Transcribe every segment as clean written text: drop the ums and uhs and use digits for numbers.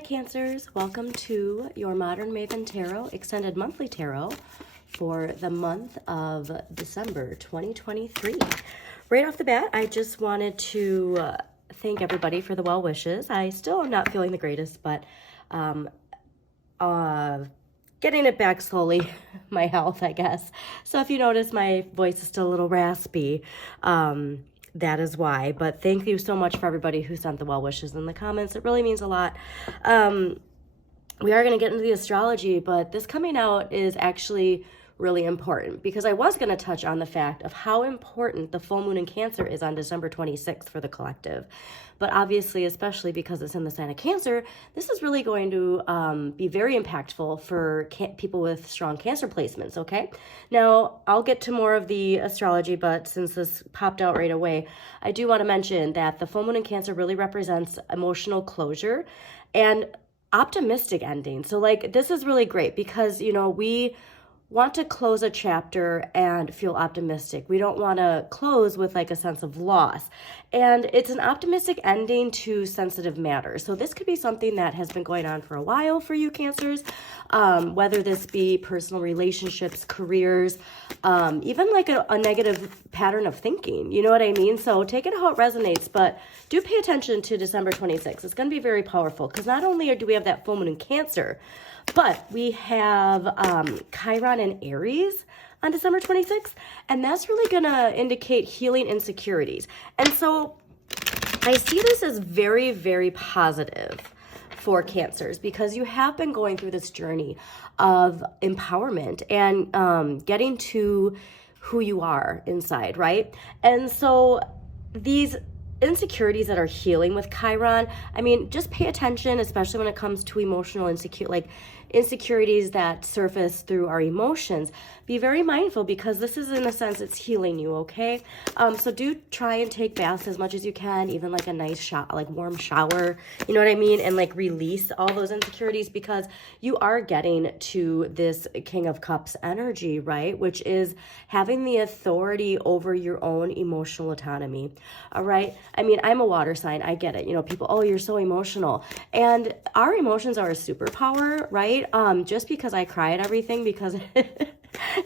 Hi Cancers, welcome to your Modern Maven Tarot Extended Monthly Tarot for the month of December 2023. Right off the bat, I just wanted to thank everybody for the well wishes. I still am not feeling the greatest, but getting it back slowly, my health, I guess. So if you notice my voice is still a little raspy, that is why. But thank you so much for everybody who sent the well wishes in the comments. It really means a lot. We are going to get into the astrology, but this coming out is actually really important because I was going to touch on the fact of how important the full moon in Cancer is on December 26th for the collective. But obviously, especially because it's in the sign of Cancer, this is really going to be very impactful for people with strong Cancer placements, okay? Now, I'll get to more of the astrology, but since this popped out right away, I do want to mention that the full moon in Cancer really represents emotional closure and optimistic ending. So like, this is really great because, you know, we want to close a chapter and feel optimistic. We don't want to close with like a sense of loss. And it's an optimistic ending to sensitive matters. So this could be something that has been going on for a while for you Cancers, whether this be personal relationships, careers, even like a negative pattern of thinking. You know what I mean? So take it how it resonates, but do pay attention to December 26th. It's going to be very powerful because not only do we have that full moon in Cancer, but we have Chiron in Aries on December 26th, and that's really going to indicate healing insecurities. And so I see this as very, very positive for Cancers because you have been going through this journey of empowerment and getting to who you are inside, right? And so these insecurities that are healing with Chiron, I mean, just pay attention, especially when it comes to emotional insecurities that surface through our emotions. Be very mindful because this is, in a sense, it's healing you, okay? So do try and take baths as much as you can, even like a nice shower, like warm shower, you know what I mean? And like release all those insecurities because you are getting to this King of Cups energy, right? Which is having the authority over your own emotional autonomy, all right? I mean, I'm a water sign. I get it. You know, people, oh, you're so emotional. And our emotions are a superpower, right? Just because I cry at everything, because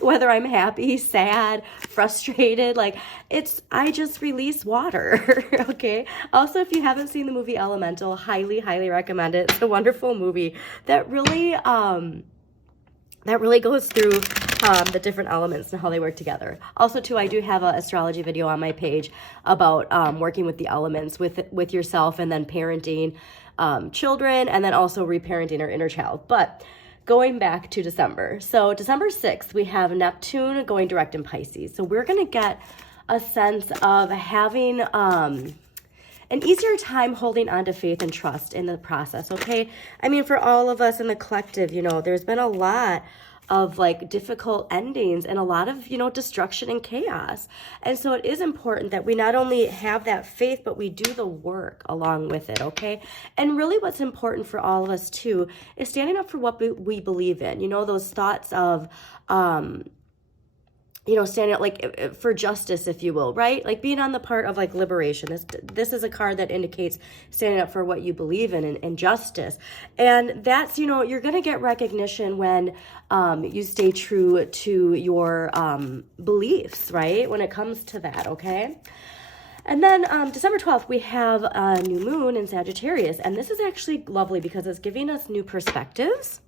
whether I'm happy, sad, frustrated, like I just release water, okay? Also, if you haven't seen the movie Elemental, highly, highly recommend it. It's a wonderful movie that really goes through the different elements and how they work together. Also, too, I do have an astrology video on my page about working with the elements with yourself and then parenting children and then also reparenting our inner child. But going back to December. So December 6th, we have Neptune going direct in Pisces. So we're going to get a sense of having an easier time holding on to faith and trust in the process, okay? I mean, for all of us in the collective, you know, there's been a lot of like difficult endings and a lot of, you know, destruction and chaos. And so it is important that we not only have that faith, but we do the work along with it, okay? And really what's important for all of us too is standing up for what we believe in. You know, those thoughts of, you know, standing up like for justice, if you will, right? Like being on the part of like liberation. This is a card that indicates standing up for what you believe in and justice. And that's, you know, you're going to get recognition when you stay true to your beliefs, right? When it comes to that, okay? And then December 12th, we have a new moon in Sagittarius. And this is actually lovely because it's giving us new perspectives.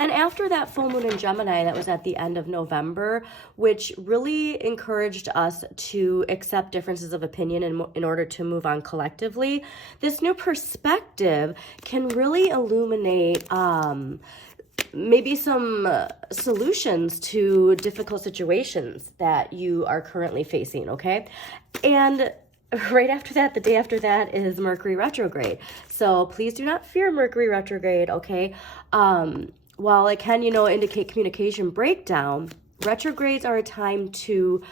And after that full moon in Gemini that was at the end of November, which really encouraged us to accept differences of opinion in order to move on collectively, this new perspective can really illuminate maybe some solutions to difficult situations that you are currently facing, okay? And right after that, the day after that is Mercury retrograde. So please do not fear Mercury retrograde, okay? While it can, you know, indicate communication breakdown, retrogrades are a time to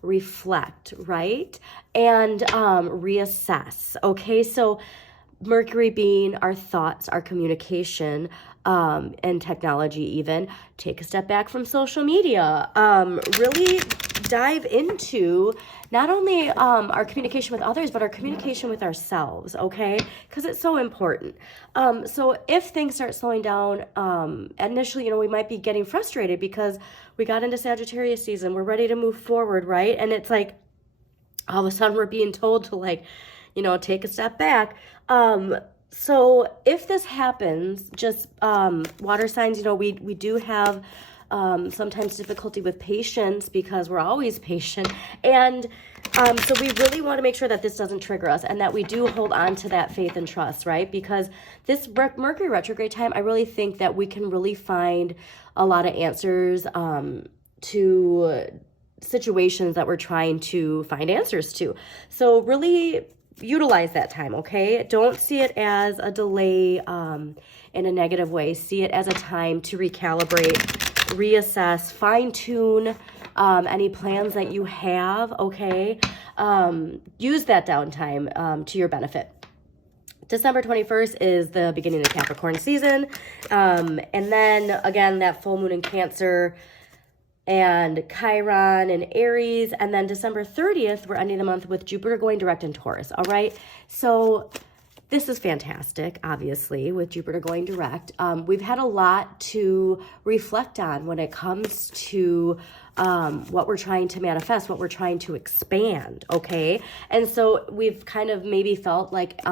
reflect, right? And reassess, okay? So Mercury being our thoughts, our communication, and technology even, take a step back from social media. Really dive into not only our communication with others, but our communication with ourselves, okay? Because it's so important. So if things start slowing down, initially, we might be getting frustrated because we got into Sagittarius season. We're ready to move forward, right? And it's like all of a sudden we're being told to take a step back. So if this happens, just water signs, we do have sometimes difficulty with patience because we're always patient. And so we really want to make sure that this doesn't trigger us and that we do hold on to that faith and trust, right? Because this Mercury retrograde time, I really think that we can really find a lot of answers to situations that we're trying to find answers to. So really utilize that time, okay? Don't see it as a delay in a negative way. See it as a time to recalibrate, reassess, fine-tune any plans that you have, okay? Use that downtime to your benefit. December 21st is the beginning of Capricorn season. And then, again, that full moon in Cancer and Chiron and Aries. And then December 30th, we're ending the month with Jupiter going direct in Taurus, all right? So this is fantastic, obviously, with Jupiter going direct. We've had a lot to reflect on when it comes to what we're trying to manifest, what we're trying to expand, okay? And so we've kind of maybe felt like,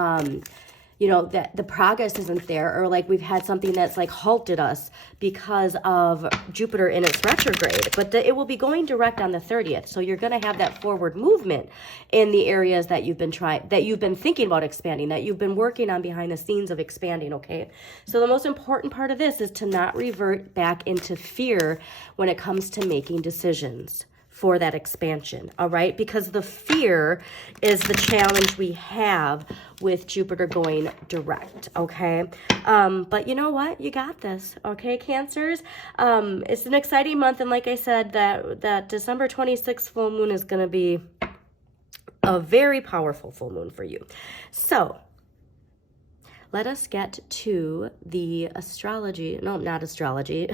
that the progress isn't there, or like we've had something that's like halted us because of Jupiter in its retrograde. But it will be going direct on the 30th. So you're going to have that forward movement in the areas that you've been thinking about expanding, that you've been working on behind the scenes of expanding, okay? So the most important part of this is to not revert back into fear when it comes to making decisions for that expansion, all right? Because the fear is the challenge we have with Jupiter going direct, okay? But you know what? You got this, okay, Cancers? It's an exciting month, and like I said, that December 26th full moon is going to be a very powerful full moon for you. So let us get to the astrology. No, not astrology.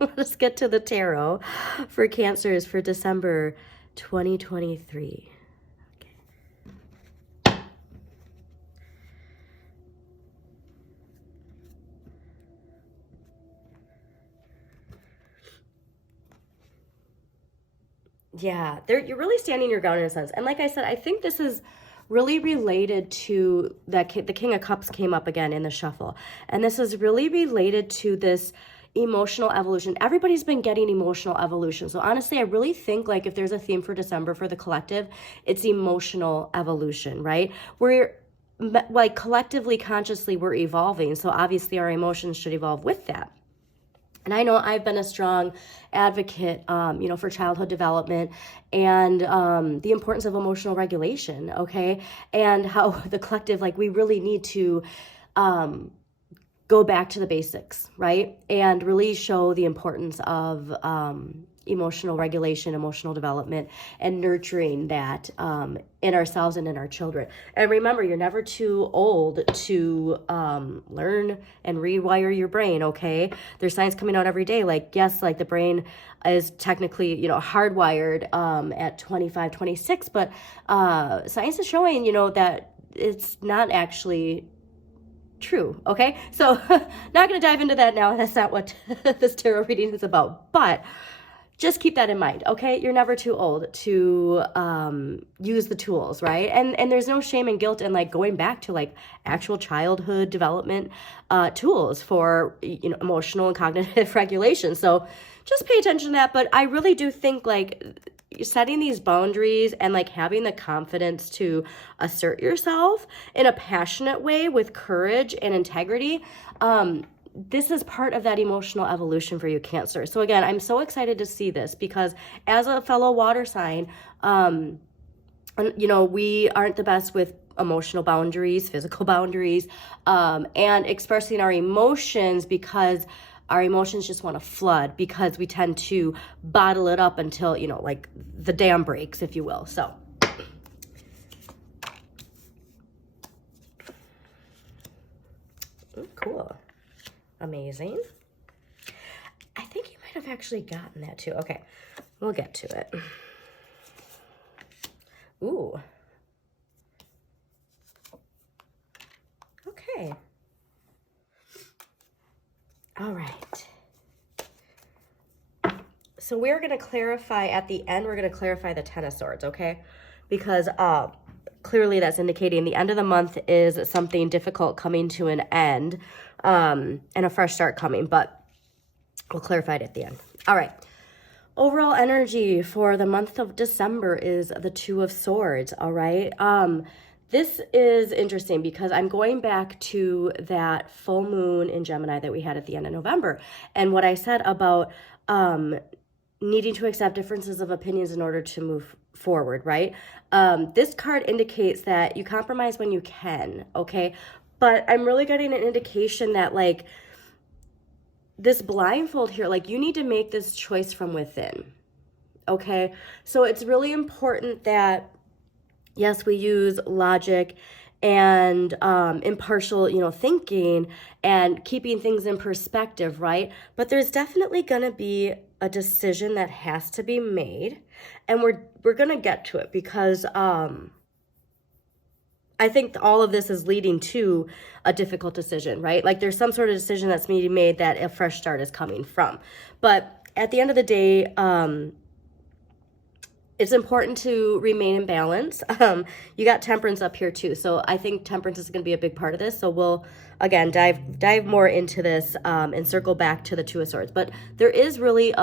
Let us get to the tarot for Cancers for December 2023. Okay. Yeah, you're really standing your ground in a sense. And like I said, I think this is really related to that. The King of Cups came up again in the shuffle. And this is really related to this emotional evolution. Everybody's been getting emotional evolution. So honestly, I really think like if there's a theme for December for the collective, it's emotional evolution, right? We're like collectively, consciously, we're evolving. So obviously our emotions should evolve with that. And I know I've been a strong advocate, for childhood development and the importance of emotional regulation, okay? And how the collective, like we really need to go back to the basics, right? And really show the importance of emotional regulation, emotional development, and nurturing that in ourselves and in our children. And remember, you're never too old to learn and rewire your brain, okay? There's science coming out every day. Like, yes, like the brain is technically, hardwired at 25, 26, but science is showing, that it's not actually true, okay? So not going to dive into that now. That's not what this tarot reading is about, but just keep that in mind, okay? You're never too old to use the tools, right? And there's no shame and guilt in like going back to like actual childhood development tools for emotional and cognitive regulation. So just pay attention to that. But I really do think like setting these boundaries and like having the confidence to assert yourself in a passionate way with courage and integrity, this is part of that emotional evolution for you, Cancer. So again, I'm so excited to see this because as a fellow water sign, we aren't the best with emotional boundaries, physical boundaries, and expressing our emotions because our emotions just want to flood because we tend to bottle it up until, like the dam breaks, if you will. So cool. Amazing. I think you might have actually gotten that too. Okay, we'll get to it. Ooh. Okay. All right. So we're going to clarify at the end, we're going to clarify the Ten of Swords, okay? Because clearly that's indicating the end of the month is something difficult coming to an end, and a fresh start coming, but we'll clarify it at the end. All right. Overall energy for the month of December is the Two of Swords, all right? This is interesting because I'm going back to that full moon in Gemini that we had at the end of November. And what I said about needing to accept differences of opinions in order to move forward, right? This card indicates that you compromise when you can, okay? But I'm really getting an indication that, like, this blindfold here, like, you need to make this choice from within, okay? So it's really important that, yes, we use logic and impartial, thinking and keeping things in perspective, right? But there's definitely going to be a decision that has to be made, and we're going to get to it because I think all of this is leading to a difficult decision, right? Like, there's some sort of decision that's being made that a fresh start is coming from. But at the end of the day, it's important to remain in balance. You got Temperance up here too. So I think Temperance is going to be a big part of this. So we'll, again, dive more into this and circle back to the Two of Swords. But there is really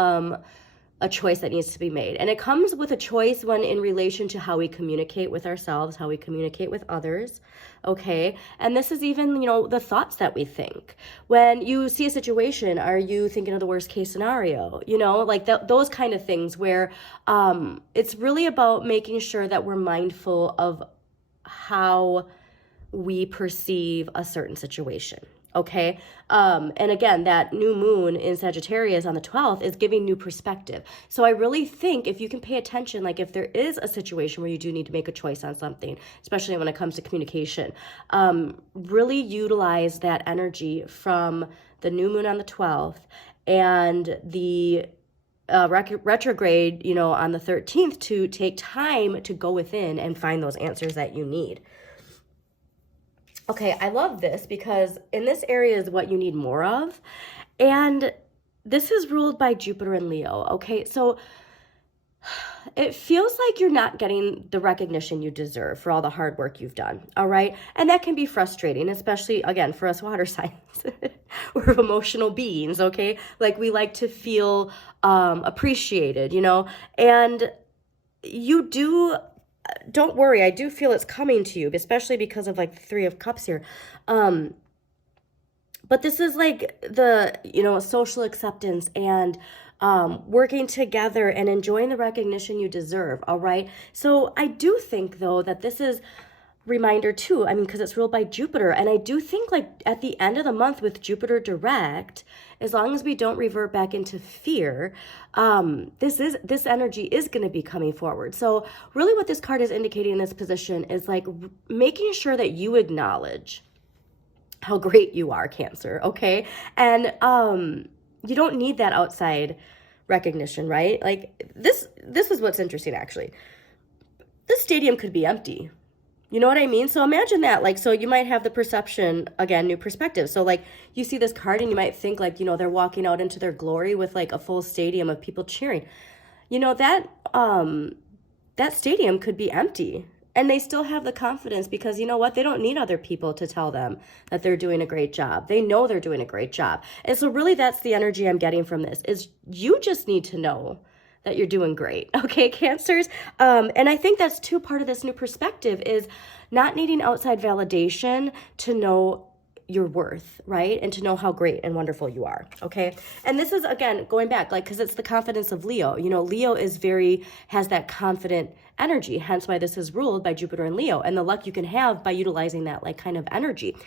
a choice that needs to be made. And it comes with a choice when in relation to how we communicate with ourselves, how we communicate with others, okay? And this is even, the thoughts that we think. When you see a situation, are you thinking of the worst case scenario? Like those kind of things where it's really about making sure that we're mindful of how we perceive a certain situation. Okay. And again, that new moon in Sagittarius on the 12th is giving new perspective. So I really think if you can pay attention, like if there is a situation where you do need to make a choice on something, especially when it comes to communication, really utilize that energy from the new moon on the 12th and the retrograde, on the 13th to take time to go within and find those answers that you need. Okay, I love this because in this area is what you need more of. And this is ruled by Jupiter and Leo, okay? So it feels like you're not getting the recognition you deserve for all the hard work you've done, all right? And that can be frustrating, especially, again, for us water signs. We're emotional beings, okay? Like, we like to feel appreciated, And you do... Don't worry, I do feel it's coming to you, especially because of like the Three of Cups here. But this is like the, social acceptance and working together and enjoying the recognition you deserve, all right? So I do think, though, that this is reminder too, because it's ruled by Jupiter, and I do think like at the end of the month with Jupiter direct, as long as we don't revert back into fear, this energy is going to be coming forward. So really what this card is indicating in this position is like making sure that you acknowledge how great you are, Cancer, okay? And you don't need that outside recognition, right? Like this is what's interesting, actually. This stadium could be empty. You know what I mean? So imagine that, like, so you might have the perception, again, new perspective. So like you see this card and you might think like, they're walking out into their glory with like a full stadium of people cheering. That stadium could be empty and they still have the confidence because you know what? They don't need other people to tell them that they're doing a great job. They know they're doing a great job. And so really that's the energy I'm getting from this is you just need to know that you're doing great. Okay, Cancers? And I think that's too part of this new perspective is not needing outside validation to know your worth, right? And to know how great and wonderful you are, okay? And this is, again, going back, like, because it's the confidence of Leo. Leo has that confident energy, hence why this is ruled by Jupiter and Leo, and the luck you can have by utilizing that, like, kind of energy.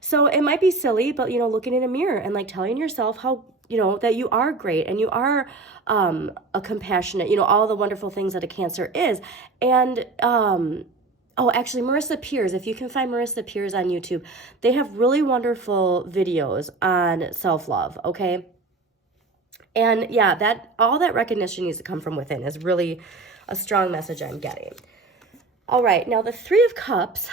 So it might be silly, but, looking in a mirror and, like, telling yourself how, that you are great and you are a compassionate, all the wonderful things that a Cancer is. And, actually, Marissa Peers, if you can find Marissa Peers on YouTube, they have really wonderful videos on self-love, okay? And yeah, all that recognition needs to come from within is really a strong message I'm getting. All right, now the Three of Cups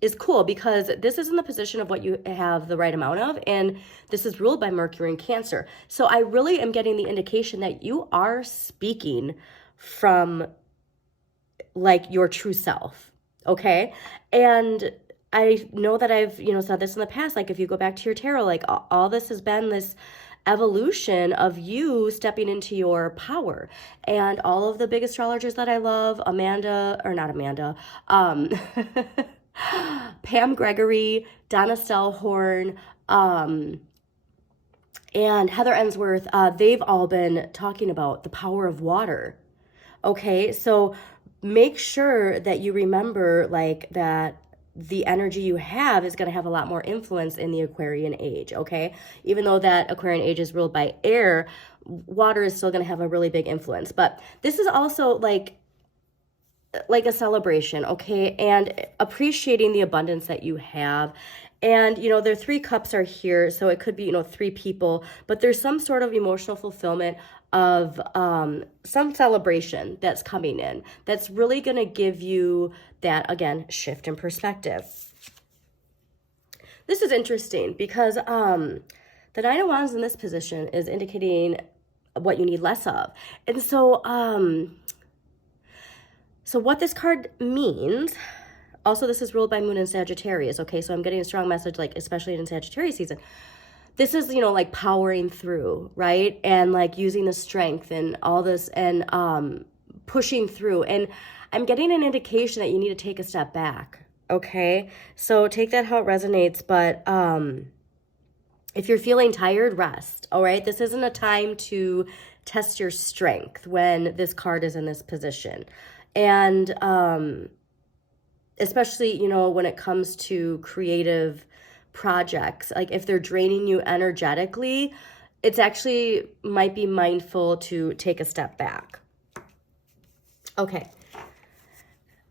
is cool because this is in the position of what you have the right amount of, and this is ruled by Mercury in Cancer. So I really am getting the indication that you are speaking from like your true self, okay? And I know that I've, said this in the past, like if you go back to your tarot, like all this has been this evolution of you stepping into your power. And all of the big astrologers that I love, Pam Gregory, Donna Stellhorn, and Heather Ensworth, they've all been talking about the power of water. Okay, so make sure that you remember like that the energy you have is going to have a lot more influence in the Aquarian age, okay? Even though that Aquarian age is ruled by air, water is still going to have a really big influence. But this is also like a celebration, okay? And appreciating the abundance that you have. And, their three cups are here, so it could be, three people, but there's some sort of emotional fulfillment of some celebration that's coming in that's really going to give you that, again, shift in perspective. This is interesting because the Nine of Wands in this position is indicating what you need less of. And so, so what this card means, also this is ruled by Moon in Sagittarius, okay? So I'm getting a strong message, like especially in Sagittarius season. This is, like powering through, right? And like using the strength and all this and pushing through. And I'm getting an indication that you need to take a step back, okay? So take that how it resonates, but if you're feeling tired, rest, all right? This isn't a time to test your strength when this card is in this position. And especially, when it comes to creative projects, like if they're draining you energetically, it's actually might be mindful to take a step back. Okay.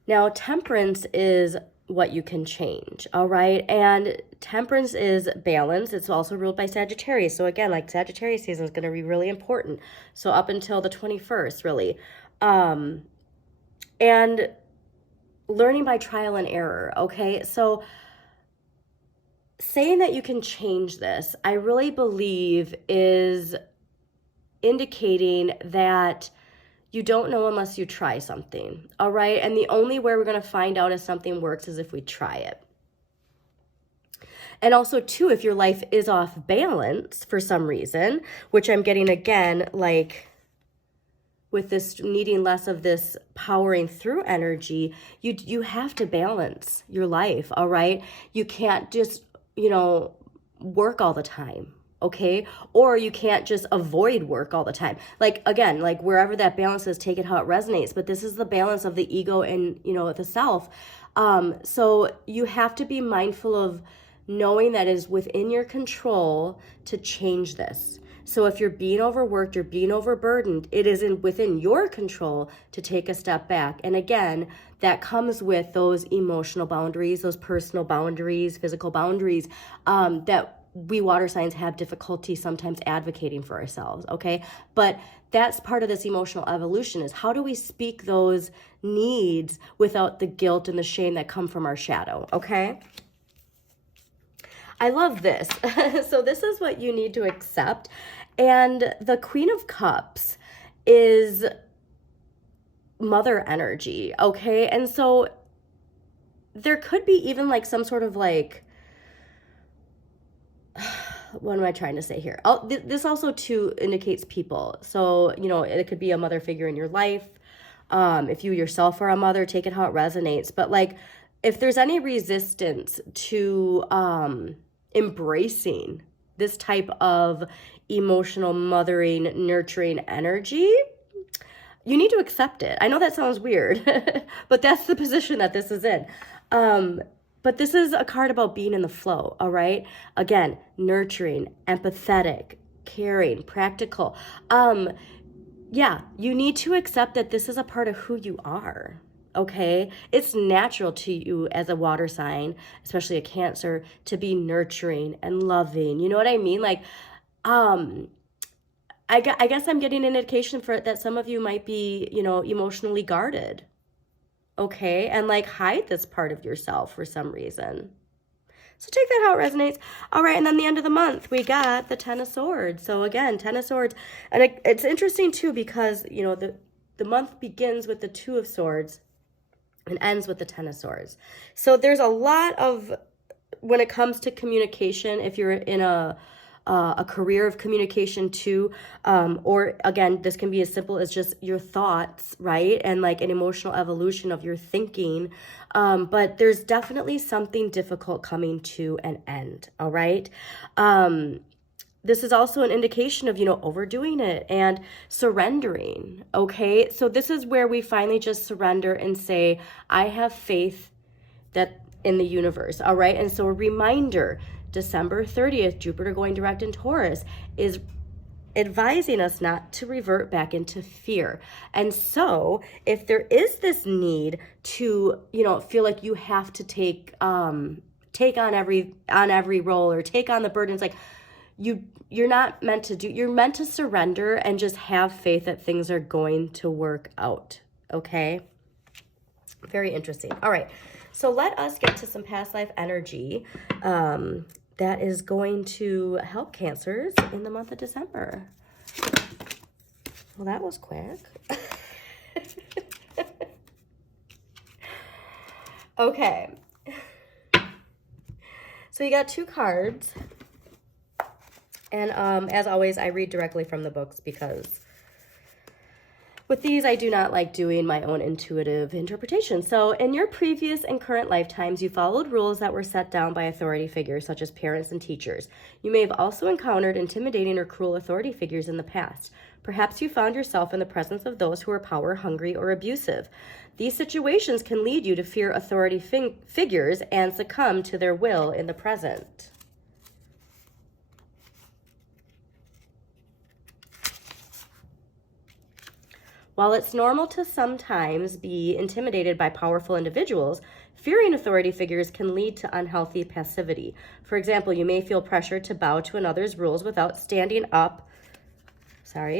Now, Temperance is what you can change, all right? And Temperance is balance. It's also ruled by Sagittarius. So again, like Sagittarius season is going to be really important. So up until the 21st, really. And learning by trial and error, okay? So saying that you can change this, I really believe is indicating that you don't know unless you try something, all right? And the only way we're going to find out if something works is if we try it. And also, too, if your life is off balance for some reason, which I'm getting again, like with this needing less of this powering through energy, you have to balance your life, all right? You can't just, work all the time, okay? Or you can't just avoid work all the time. Like, again, like wherever that balance is, take it how it resonates. But this is the balance of the ego and, the self. So you have to be mindful of knowing that it is within your control to change this. So if you're being overworked, you're being overburdened, it is within your control to take a step back. And again, that comes with those emotional boundaries, those personal boundaries, physical boundaries, that we water signs have difficulty sometimes advocating for ourselves, okay? But that's part of this emotional evolution, is how do we speak those needs without the guilt and the shame that come from our shadow, okay? I love this. So this is what you need to accept. And the Queen of Cups is mother energy, okay? And so there could be even like some sort of like, what am I trying to say here? This also too indicates people. So, it could be a mother figure in your life. If you yourself are a mother, take it how it resonates. But like, if there's any resistance to embracing this type of emotional mothering, nurturing energy, you need to accept it. I know that sounds weird, but that's the position that this is in. But this is a card about being in the flow, all right? Again, nurturing, empathetic, caring, practical. Yeah, you need to accept that this is a part of who you are. Okay, it's natural to you as a water sign, especially a Cancer, to be nurturing and loving. You know what I mean? Like, I guess I'm getting an indication for it that some of you might be, emotionally guarded. okay? And like hide this part of yourself for some reason. So take that how it resonates. All right, and then the end of the month, we got the Ten of Swords. So again, Ten of Swords. And it's interesting too because, you know, the month begins with the Two of Swords and ends with the Ten of Swords. So there's a lot of, when it comes to communication, if you're in a career of communication too, or again, this can be as simple as just your thoughts, right? And like an emotional evolution of your thinking. But there's definitely something difficult coming to an end, all right? This is also an indication of, you know, overdoing it and surrendering, okay? So this is where we finally just surrender and say, I have faith that in the universe, all right? And so a reminder, December 30th, Jupiter going direct in Taurus is advising us not to revert back into fear. And so if there is this need to, you know, feel like you have to take on every role or take on the burdens, like you're not meant to do, you're meant to surrender and just have faith that things are going to work out, okay? Very interesting. All right, so let us get to some past life energy that is going to help Cancers in the month of December. Well, that was quick. Okay. So you got 2 cards. And as always, I read directly from the books because with these, I do not like doing my own intuitive interpretation. So in your previous and current lifetimes, you followed rules that were set down by authority figures such as parents and teachers. You may have also encountered intimidating or cruel authority figures in the past. Perhaps you found yourself in the presence of those who are power hungry or abusive. These situations can lead you to fear authority figures and succumb to their will in the present. While it's normal to sometimes be intimidated by powerful individuals, fearing authority figures can lead to unhealthy passivity. For example, you may feel pressure to bow to another's rules without standing up,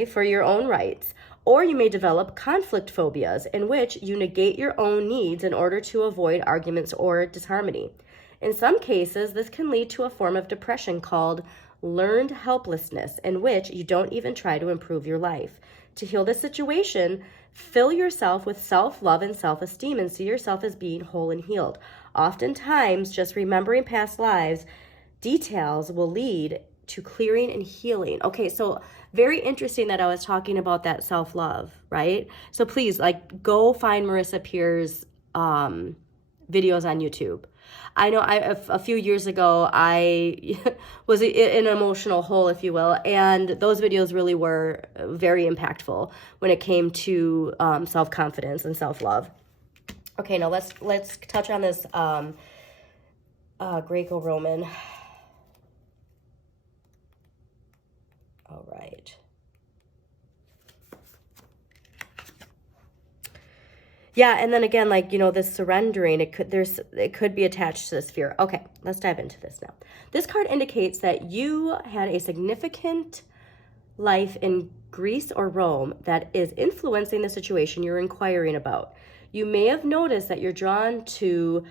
for your own rights. Or you may develop conflict phobias in which you negate your own needs in order to avoid arguments or disharmony. In some cases, this can lead to a form of depression called learned helplessness, in which you don't even try to improve your life. To heal this situation, fill yourself with self-love and self-esteem and see yourself as being whole and healed. Oftentimes, just remembering past lives details will lead to clearing and healing. Okay, so very interesting that I was talking about that self-love, right? So please, like, go find Marissa Peer's videos on YouTube. I know a few years ago, I was in an emotional hole, if you will, and those videos really were very impactful when it came to self-confidence and self-love. Okay, now let's touch on this Greco-Roman. All right. Yeah, and then again, like, you know, this surrendering, it could be attached to this fear. Okay, let's dive into this now. This card indicates that you had a significant life in Greece or Rome that is influencing the situation you're inquiring about. You may have noticed that you're drawn to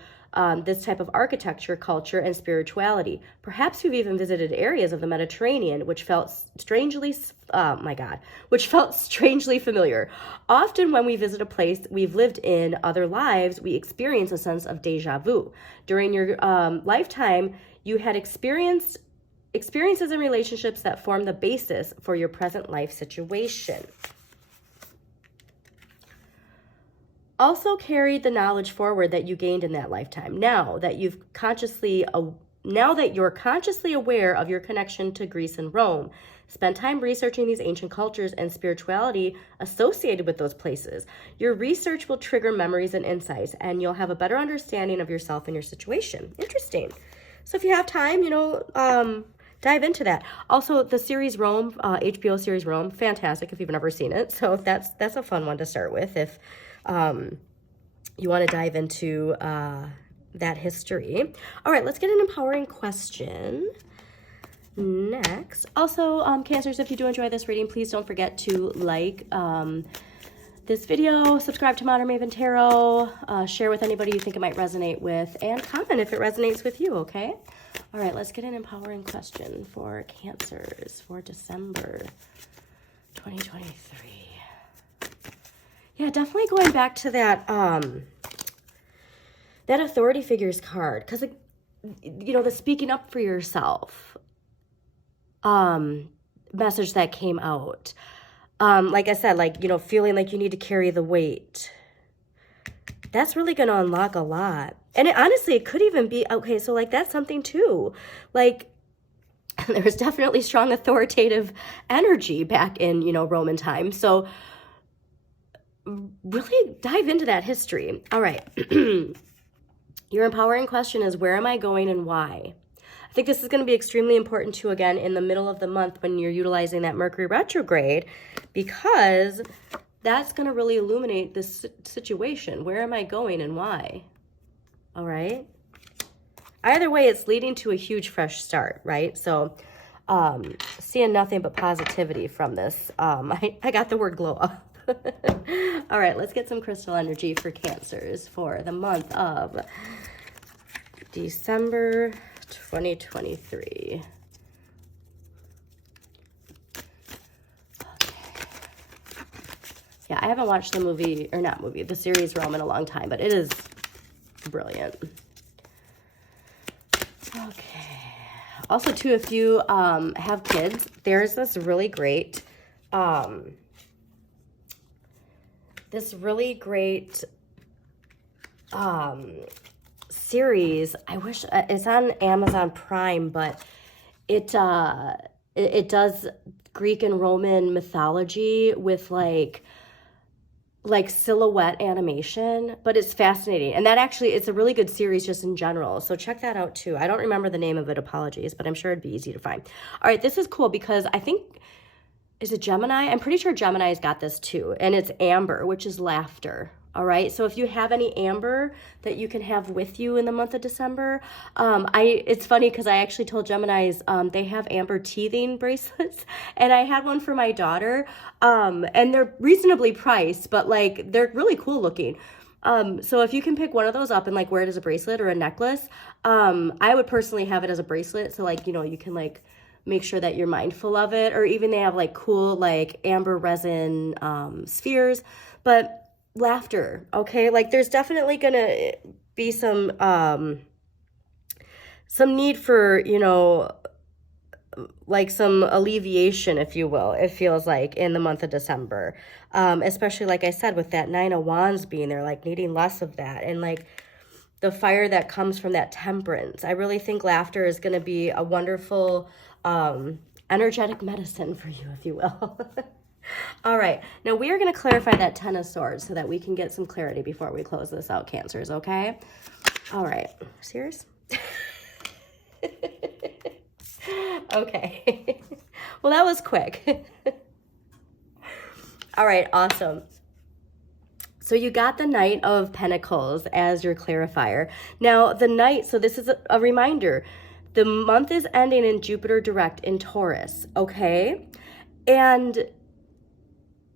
this type of architecture, culture, and spirituality. Perhaps you've even visited areas of the Mediterranean which felt strangely familiar. Often when we visit a place we've lived in other lives, we experience a sense of deja vu. During your lifetime, you had experiences and relationships that form the basis for your present life situation. Also carried the knowledge forward that you gained in that lifetime. Now that you're consciously aware of your connection to Greece and Rome, spend time researching these ancient cultures and spirituality associated with those places. Your research will trigger memories and insights, and you'll have a better understanding of yourself and your situation. Interesting. So if you have time, you know, dive into that. Also, the series Rome, HBO series Rome, fantastic if you've never seen it. So that's a fun one to start with if you want to dive into that history. All right, let's get an empowering question next. Also, Cancers, if you do enjoy this reading, please don't forget to like, this video, subscribe to Modern Maven Tarot, share with anybody you think it might resonate with, and comment if it resonates with you, okay? All right, let's get an empowering question for Cancers for December 2023. Yeah, definitely going back to that that authority figures card, because, you know, the speaking up for yourself message that came out. Like I said, like, you know, feeling like you need to carry the weight. That's really going to unlock a lot. And honestly, it could even be, okay, so like that's something too. Like, there's definitely strong authoritative energy back in, you know, Roman times. So really dive into that history. All right. Your empowering question is, where am I going and why? I think this is going to be extremely important too, again, in the middle of the month when you're utilizing that Mercury retrograde, because that's going to really illuminate this situation. Where am I going and why? All right. Either way, it's leading to a huge fresh start, right? So seeing nothing but positivity from this. I got the word glow up. All right, let's get some crystal energy for Cancers for the month of December 2023. Okay. Yeah, I haven't watched the movie, or not movie, the series Rome in a long time, but it is brilliant. Okay. Also, too, if you have kids, there's this really great series. I wish it's on Amazon Prime, but it does Greek and Roman mythology with like silhouette animation, but it's fascinating. And that actually, it's a really good series just in general. So check that out too. I don't remember the name of it, apologies, but I'm sure it'd be easy to find. All right, this is cool because I think, is it Gemini? I'm pretty sure Gemini's got this too. And it's amber, which is laughter. All right. So if you have any amber that you can have with you in the month of December, it's funny because I actually told Gemini's they have amber teething bracelets, and I had one for my daughter, and they're reasonably priced, but like they're really cool looking. So if you can pick one of those up and like wear it as a bracelet or a necklace, I would personally have it as a bracelet. So like, you know, you can like make sure that you're mindful of it, or even they have like cool like amber resin spheres. But laughter, okay, like there's definitely gonna be some need for, you know, like some alleviation, if you will, it feels like, in the month of December, especially like I said, with that Nine of Wands being there, like needing less of that, and like the fire that comes from that temperance. I really think laughter is going to be a wonderful energetic medicine for you, if you will. All right, now we are going to clarify that Ten of Swords so that we can get some clarity before we close this out, Cancers, okay? All right, serious? Okay. Well, that was quick. All right, awesome. So you got the Knight of Pentacles as your clarifier. Now, the Knight, so this is a reminder. The month is ending in Jupiter direct in Taurus, okay? And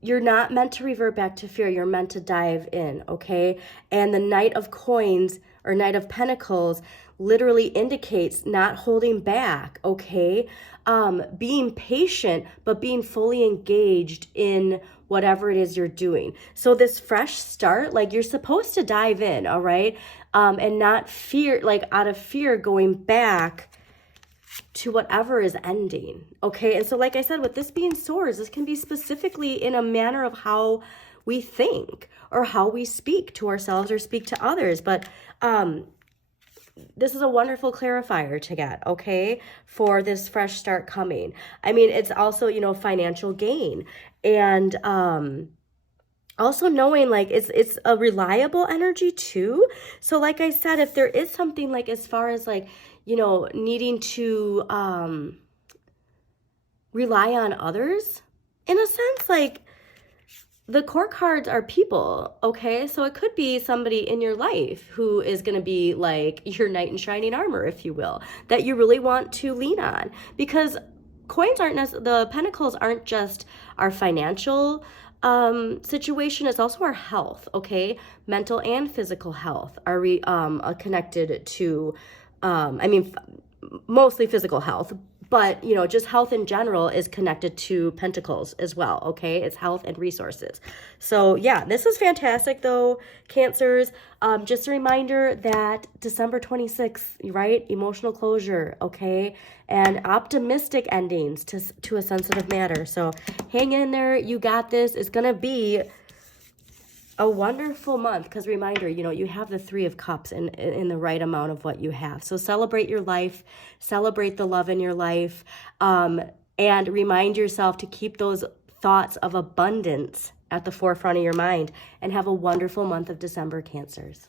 you're not meant to revert back to fear. You're meant to dive in, okay? And the Knight of Coins or Knight of Pentacles literally indicates not holding back, okay? Being patient, but being fully engaged in whatever it is you're doing. So this fresh start, like you're supposed to dive in, all right? And not fear, like out of fear going back to whatever is ending, okay? And so like I said, with this being swords, this can be specifically in a manner of how we think or how we speak to ourselves or speak to others. But this is a wonderful clarifier to get, okay, for this fresh start coming. I mean, it's also, you know, financial gain, and also knowing like it's a reliable energy too. So like I said, if there is something like as far as like, you know, needing to rely on others, in a sense, like the court cards are people, okay? So it could be somebody in your life who is going to be like your knight in shining armor, if you will, that you really want to lean on, because coins aren't the pentacles aren't just our financial situation is also our health, okay? Mental and physical health are connected to, mostly physical health, but just health in general is connected to Pentacles as well, okay? It's health and resources. So yeah, this is fantastic though, Cancers. Just a reminder that December 26th, right? Emotional closure, okay? And optimistic endings to a sensitive matter. So hang in there, you got this. It's gonna be a wonderful month, because reminder, you have the Three of Cups in the right amount of what you have. So celebrate your life, celebrate the love in your life, and remind yourself to keep those thoughts of abundance at the forefront of your mind, and have a wonderful month of December, Cancers.